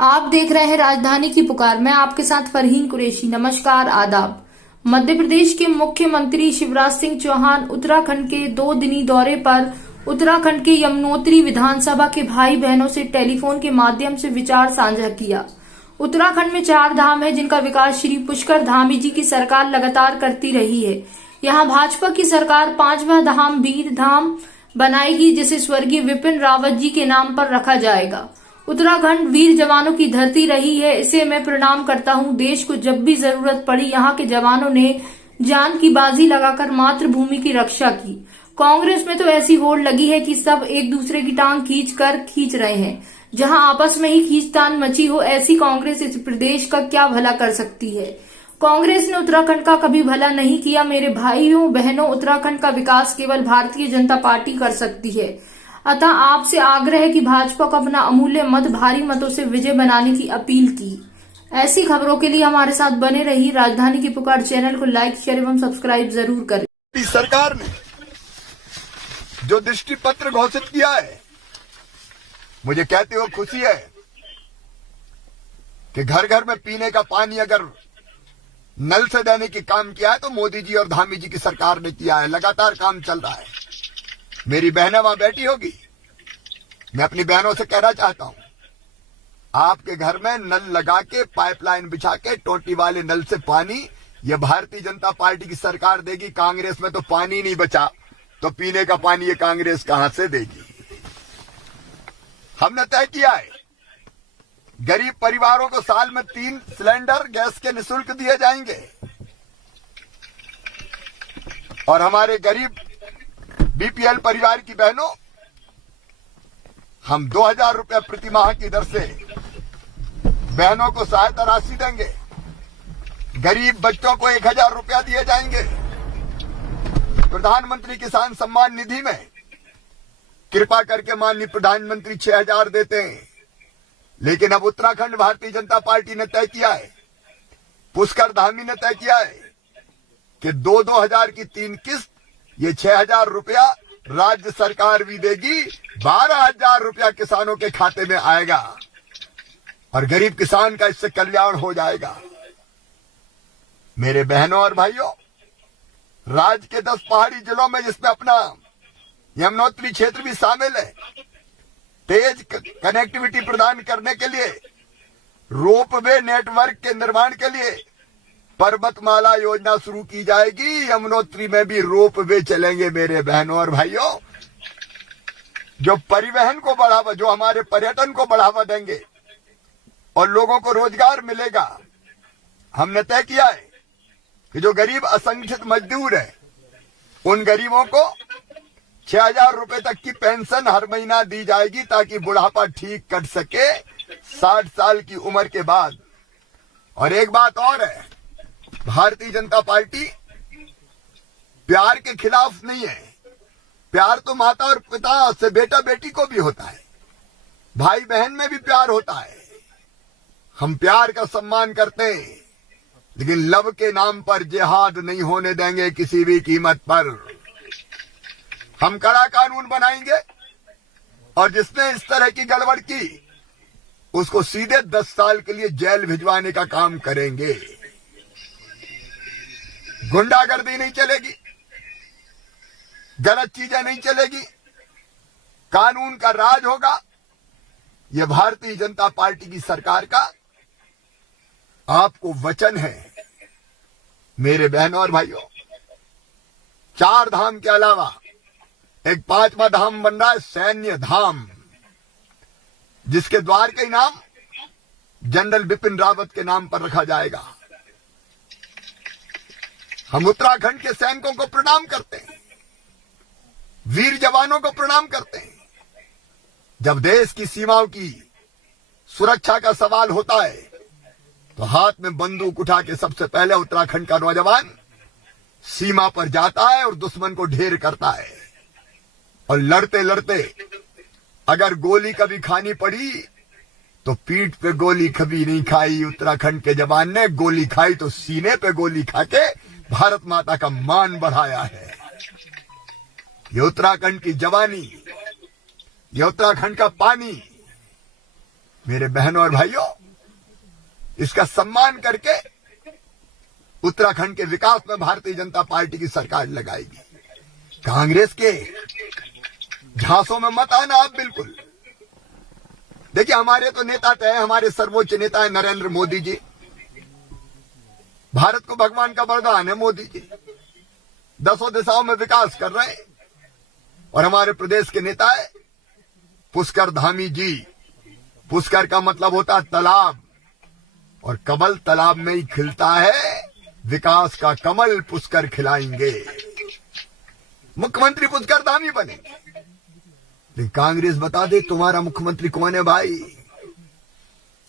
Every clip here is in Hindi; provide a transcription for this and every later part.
आप देख रहे हैं राजधानी की पुकार। मैं आपके साथ फरहीन कुरैशी। नमस्कार, आदाब। मध्य प्रदेश के मुख्यमंत्री शिवराज सिंह चौहान उत्तराखंड के 2 दिनी दौरे पर उत्तराखंड के यमुनोत्री विधानसभा के भाई बहनों से टेलीफोन के माध्यम से विचार साझा किया। उत्तराखंड में 4 धाम है जिनका विकास श्री पुष्कर धामी जी की सरकार लगातार करती रही है। यहाँ भाजपा की सरकार 5वां धाम वीर धाम बनाएगी, जिसे स्वर्गीय विपिन रावत जी के नाम पर रखा जाएगा। उत्तराखंड वीर जवानों की धरती रही है, इसे मैं प्रणाम करता हूं। देश को जब भी जरूरत पड़ी यहाँ के जवानों ने जान की बाजी लगाकर मातृभूमि की रक्षा की। कांग्रेस में तो ऐसी होड़ लगी है कि सब एक दूसरे की टांग खींच रहे हैं। जहां आपस में ही खींचतान मची हो, ऐसी कांग्रेस इस प्रदेश का क्या भला कर सकती है। कांग्रेस ने उत्तराखंड का कभी भला नहीं किया। मेरे भाइयों बहनों, उत्तराखंड का विकास केवल भारतीय जनता पार्टी कर सकती है। अतः आपसे आग्रह है कि भाजपा को अपना अमूल्य मत भारी मतों से विजय बनाने की अपील की। ऐसी खबरों के लिए हमारे साथ बने रहिए। राजधानी की पुकार चैनल को लाइक, शेयर एवं सब्सक्राइब जरूर करें। सरकार ने जो दृष्टि पत्र घोषित किया है, मुझे कहते हुए खुशी है कि घर घर में पीने का पानी अगर नल से देने की काम किया है तो मोदी जी और धामी जी की सरकार ने किया है। लगातार काम चल रहा है। मेरी बहनें वहां बैठी होगी, मैं अपनी बहनों से कहना चाहता हूं, आपके घर में नल लगा के पाइपलाइन बिछा के टोटी वाले नल से पानी ये भारतीय जनता पार्टी की सरकार देगी। कांग्रेस में तो पानी नहीं बचा, तो पीने का पानी ये कांग्रेस कहां से देगी। हमने तय किया है गरीब परिवारों को साल में 3 सिलेंडर गैस के निःशुल्क दिए जाएंगे और हमारे गरीब बीपीएल परिवार की बहनों, हम 2000 रुपए प्रति माह की दर से बहनों को सहायता राशि देंगे। गरीब बच्चों को 1000 रुपया दिए जाएंगे। प्रधानमंत्री किसान सम्मान निधि में कृपा करके माननीय प्रधानमंत्री 6000 देते हैं, लेकिन अब उत्तराखंड भारतीय जनता पार्टी ने तय किया है, पुष्कर धामी ने तय किया है कि 2-2000 की 3 किस्त, ये 6000 रुपया राज्य सरकार भी देगी। 12000 रुपया किसानों के खाते में आएगा और गरीब किसान का इससे कल्याण हो जाएगा। मेरे बहनों और भाइयों, राज्य के 10 पहाड़ी जिलों में, जिसमें अपना यमुनोत्री क्षेत्र भी शामिल है, तेज कनेक्टिविटी प्रदान करने के लिए रोपवे नेटवर्क के निर्माण के लिए पर्वतमाला योजना शुरू की जाएगी। यमुनोत्री में भी रोपवे चलेंगे। मेरे बहनों और भाइयों, जो परिवहन को बढ़ावा, जो हमारे पर्यटन को बढ़ावा देंगे और लोगों को रोजगार मिलेगा। हमने तय किया है कि जो गरीब असंगठित मजदूर है, उन गरीबों को 6000 रुपए तक की पेंशन हर महीना दी जाएगी, ताकि बुढ़ापा ठीक कट सके 60 साल की उम्र के बाद। और एक बात और है, भारतीय जनता पार्टी प्यार के खिलाफ नहीं है। प्यार तो माता और पिता से बेटा बेटी को भी होता है, भाई बहन में भी प्यार होता है। हम प्यार का सम्मान करते हैं, लेकिन लव के नाम पर जिहाद नहीं होने देंगे किसी भी कीमत पर। हम कड़ा कानून बनाएंगे और जिसने इस तरह की गड़बड़ की, उसको सीधे 10 साल के लिए जेल भिजवाने का काम करेंगे। गुंडागर्दी नहीं चलेगी, गलत चीजें नहीं चलेगी, कानून का राज होगा। यह भारतीय जनता पार्टी की सरकार का आपको वचन है। मेरे बहनों और भाइयों, 4 धाम के अलावा एक 5वां धाम बन रहा है, सैन्य धाम, जिसके द्वार का नाम जनरल बिपिन रावत के नाम पर रखा जाएगा। हम उत्तराखंड के सैनिकों को प्रणाम करते हैं, वीर जवानों को प्रणाम करते हैं। जब देश की सीमाओं की सुरक्षा का सवाल होता है, तो हाथ में बंदूक उठा के सबसे पहले उत्तराखंड का नौजवान सीमा पर जाता है और दुश्मन को ढेर करता है। और लड़ते लड़ते अगर गोली कभी खानी पड़ी तो पीठ पे गोली कभी नहीं खाई। उत्तराखंड के जवान ने गोली खाई तो सीने पे गोली खा के भारत माता का मान बढ़ाया है। ये उत्तराखंड की जवानी, ये उत्तराखंड का पानी, मेरे बहनों और भाइयों, इसका सम्मान करके उत्तराखंड के विकास में भारतीय जनता पार्टी की सरकार लगाएगी। कांग्रेस के झांसों में मत आना आप बिल्कुल। देखिए, हमारे तो नेता तय, हमारे सर्वोच्च नेता है नरेंद्र मोदी जी। भारत को भगवान का वरदान है मोदी जी, 10 दिशाओं में विकास कर रहे हैं। और हमारे प्रदेश के नेता है पुष्कर धामी जी। पुष्कर का मतलब होता है तालाब, और कमल तालाब में ही खिलता है। विकास का कमल पुष्कर खिलाएंगे, मुख्यमंत्री पुष्कर धामी बनेंगे। लेकिन कांग्रेस बता दे तुम्हारा मुख्यमंत्री कौन है भाई।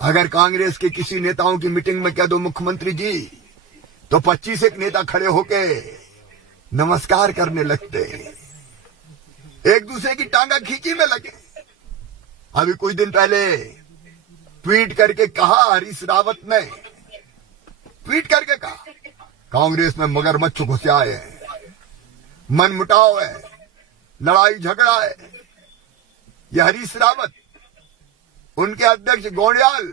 अगर कांग्रेस के किसी नेताओं की मीटिंग में कह दो मुख्यमंत्री जी, तो 25 एक नेता खड़े होके नमस्कार करने लगते, एक दूसरे की टांगा खींची में लगे। अभी कुछ दिन पहले ट्वीट करके कहा, हरीश रावत ने ट्वीट करके कहा, कांग्रेस में मगरमच्छ घुसे आए हैं, मनमुटाव है, लड़ाई झगड़ा है। यह हरीश रावत, उनके अध्यक्ष गोंडियाल,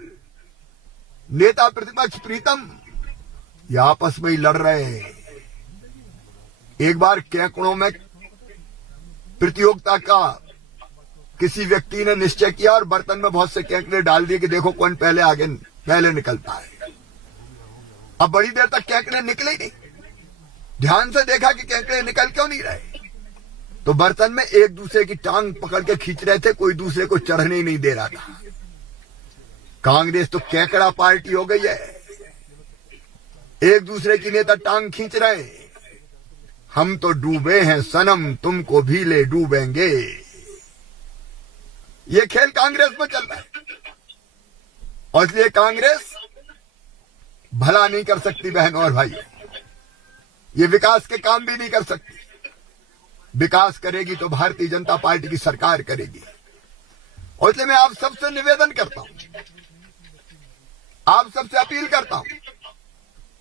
नेता प्रतिपक्ष प्रीतम, ये आपस में ही लड़ रहे हैं। एक बार केकड़ों में प्रतियोगिता का किसी व्यक्ति ने निश्चय किया और बर्तन में बहुत से केकड़े डाल दिए कि देखो कौन पहले निकलता है। अब बड़ी देर तक केकड़े निकले ही नहीं। ध्यान से देखा कि केकड़े निकल क्यों नहीं रहे, तो बर्तन में एक दूसरे की टांग पकड़ के खींच रहे थे, कोई दूसरे को चढ़ने ही नहीं दे रहा था। कांग्रेस तो केकड़ा पार्टी हो गई है, एक दूसरे की नेता टांग खींच रहे हैं। हम तो डूबे हैं सनम, तुमको भी ले डूबेंगे। ये खेल कांग्रेस में चल रहा है, और इसलिए कांग्रेस भला नहीं कर सकती बहनों और भाइयों। ये विकास के काम भी नहीं कर सकती। विकास करेगी तो भारतीय जनता पार्टी की सरकार करेगी। और इसलिए मैं आप सबसे निवेदन करता हूं, आप सबसे अपील करता हूं,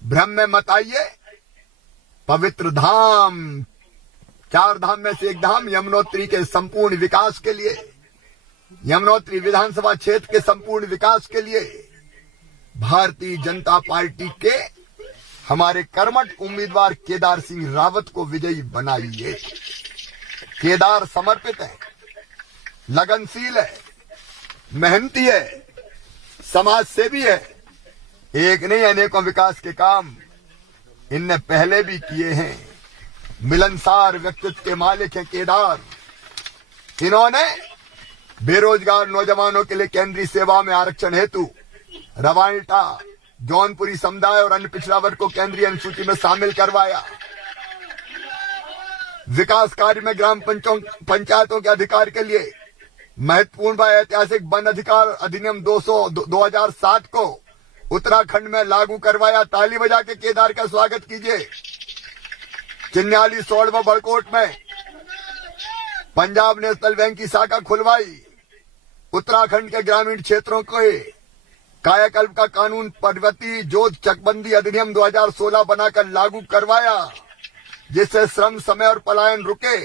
भ्रम में मत आइए। पवित्र धाम, 4 धाम में से एक धाम यमुनोत्री के संपूर्ण विकास के लिए, यमुनोत्री विधानसभा क्षेत्र के संपूर्ण विकास के लिए भारतीय जनता पार्टी के हमारे कर्मठ उम्मीदवार केदार सिंह रावत को विजयी बनाइए। केदार समर्पित है, लगनशील है, मेहनती है, समाज सेवी है। एक नहीं अनेकों विकास के काम इनने पहले भी किए हैं। मिलनसार व्यक्तित्व के मालिक हैं केदार। इन्होंने बेरोजगार नौजवानों के लिए केंद्रीय सेवा में आरक्षण हेतु रवांटा, जौनपुरी समुदाय और अन्य पिछड़ा वर्ग को केंद्रीय अनुसूची में शामिल करवाया। विकास कार्य में ग्राम पंचायतों के अधिकार के लिए महत्वपूर्ण व ऐतिहासिक वन अधिकार अधिनियम 2007 को उत्तराखंड में लागू करवाया। ताली बजा के केदार का स्वागत कीजिए। चिन्याली, सोड़ व बड़कोट में पंजाब नेशनल बैंक की शाखा खुलवाई। उत्तराखंड के ग्रामीण क्षेत्रों के कायाकल्प का कानून पर्वतीय जोत चकबंदी अधिनियम 2016 बनाकर लागू करवाया, जिससे श्रम, समय और पलायन रुके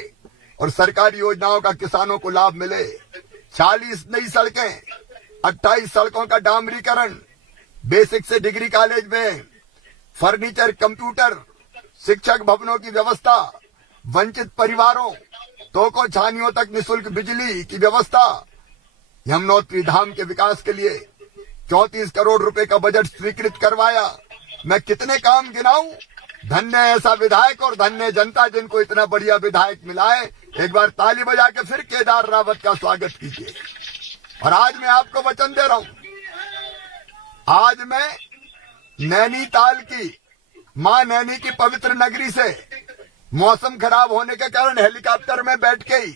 और सरकारी योजनाओं का किसानों को लाभ मिले। 40 नई सड़कें, 28 सड़कों का डामरीकरण, बेसिक से डिग्री कॉलेज में फर्नीचर, कंप्यूटर, शिक्षक भवनों की व्यवस्था, वंचित परिवारों, तोको छानियों तक निःशुल्क बिजली की व्यवस्था। यमुनोत्री धाम के विकास के लिए 34 करोड़ रुपए का बजट स्वीकृत करवाया। मैं कितने काम गिनाऊं। धन्य ऐसा विधायक और धन्य जनता जिनको इतना बढ़िया विधायक मिला है। एक बार ताली बजा के फिर केदार रावत का स्वागत कीजिए। और आज मैं आपको वचन दे रहा हूं, आज मैं नैनीताल की मां नैनी की पवित्र नगरी से मौसम खराब होने के कारण हेलीकॉप्टर में बैठ के ही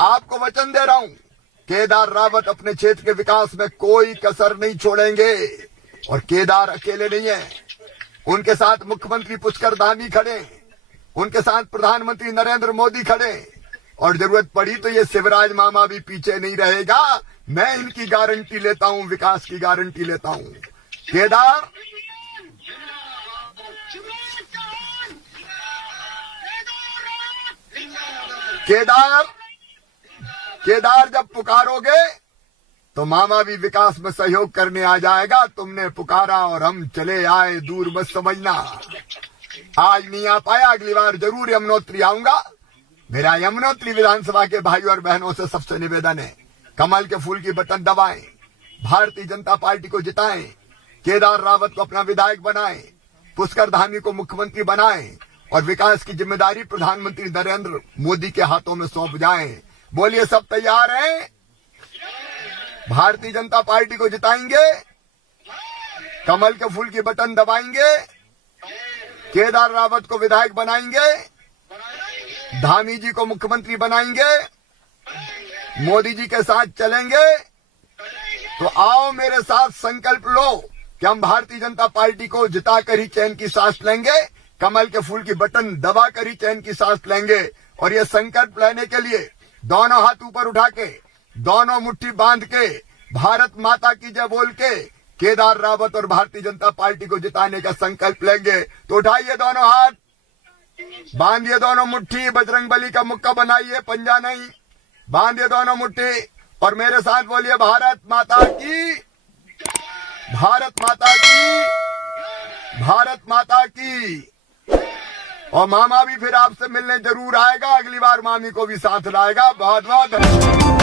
आपको वचन दे रहा हूं, केदार रावत अपने क्षेत्र के विकास में कोई कसर नहीं छोड़ेंगे। और केदार अकेले नहीं है, उनके साथ मुख्यमंत्री पुष्कर धामी खड़े, उनके साथ प्रधानमंत्री नरेंद्र मोदी खड़े, और जरूरत पड़ी तो ये शिवराज मामा भी पीछे नहीं रहेगा। मैं इनकी गारंटी लेता हूं, विकास की गारंटी लेता हूं। केदार जब पुकारोगे तो मामा भी विकास में सहयोग करने आ जाएगा। तुमने पुकारा और हम चले आए, दूर मत समझना। आज नहीं आ पाया, अगली बार जरूर यमुनोत्री आऊंगा। मेरा यमुनोत्री विधानसभा के भाइयों और बहनों से सबसे निवेदन है, कमल के फूल की बटन दबाएं, भारतीय जनता पार्टी को जिताएं, केदार रावत को अपना विधायक बनाएं, पुष्कर धामी को मुख्यमंत्री बनाएं और विकास की जिम्मेदारी प्रधानमंत्री नरेंद्र मोदी के हाथों में सौंप जाएं। बोलिए, सब तैयार हैं? भारतीय जनता पार्टी को जिताएंगे, कमल के फूल की बटन दबाएंगे, केदार रावत को विधायक बनाएंगे, धामी जी को मुख्यमंत्री बनाएंगे, मोदी जी के साथ चलेंगे। तो आओ मेरे साथ संकल्प लो कि हम भारतीय जनता पार्टी को जिताकर ही चैन की सांस लेंगे, कमल के फूल की बटन दबाकर ही चैन की सांस लेंगे। और ये संकल्प लेने के लिए दोनों हाथ ऊपर उठा के, दोनों मुट्ठी बांध के, भारत माता की जय बोल के केदार रावत और भारतीय जनता पार्टी को जिताने का संकल्प लेंगे। तो उठाइए दोनों हाथ, बांधिए दोनों मुट्ठी, बजरंगबली का मुक्का बनाइए, पंजा नहीं, बांधिए दोनों मुट्ठी और मेरे साथ बोलिए, भारत माता की, भारत माता की, भारत माता की। और मामा भी फिर आपसे मिलने जरूर आएगा, अगली बार मामी को भी साथ लाएगा। बहुत बहुत धन्यवाद।